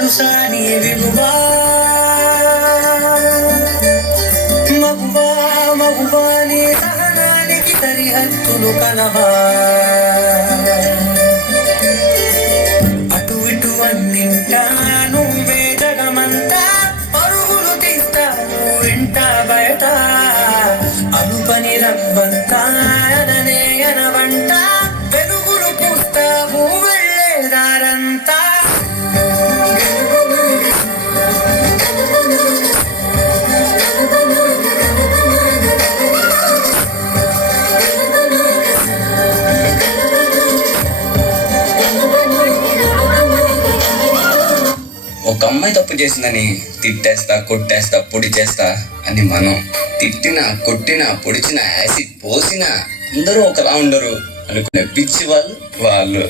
తెలుసా నీ విలువా మగువా మగువా నీ సహనానికి సరిహద్దులు కలవా అటు ఇటు అన్నింటా నువ్వే జగమంతా పరుగులు తీస్తావు ఇంట బయట అనుపని రవ్వంతా అననే అనవంట వెలుగులు పూస్తావు వెళ్ళేదారంతా ఒక అమ్మాయి తప్పు చేసిందని తిట్టేస్తా కొట్టేస్తా పొడి చేస్తా అని మనం తిట్టినా కొట్టినా పొడిచినా యాసిడ్ పోసినా అందరూ ఒకలా ఉండరు అనుకునే పిచ్చి వాళ్ళు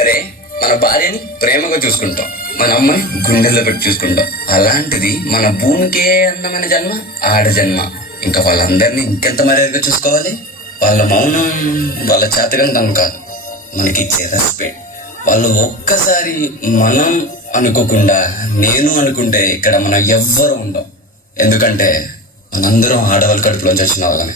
అరే మన భార్యని ప్రేమగా చూసుకుంటాం, మన అమ్మని గుండెల్లో పెట్టి చూసుకుంటాం. అలాంటిది మన భూమికే అందమైన జన్మ ఆడ జన్మ. ఇంకా వాళ్ళందరినీ ఇంకెంత మర్యాదగా చూసుకోవాలి. వాళ్ళ మౌనం వాళ్ళ చేతగాని కాదు, మనకిచ్చే రెస్పెక్ట్. వాళ్ళు ఒక్కసారి మనం అనుకోకుండా నేను అనుకుంటే ఇక్కడ మనం ఎవ్వరు ఉండం. ఎందుకంటే మనందరం ఆడవాళ్ళ కడుపులోంచి వచ్చిన వాళ్ళమే.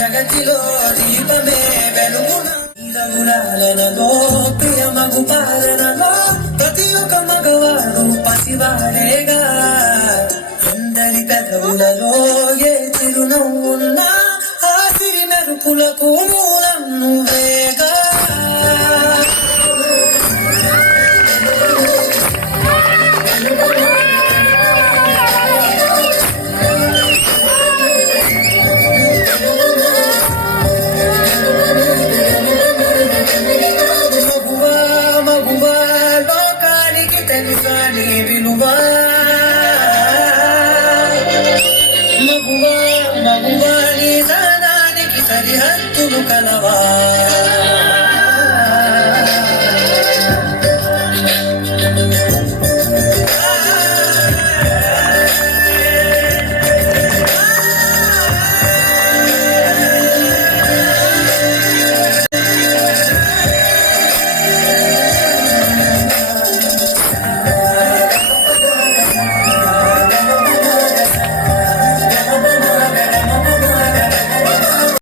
జగతిలో దీపమే వెలుగున ప్రియ మగు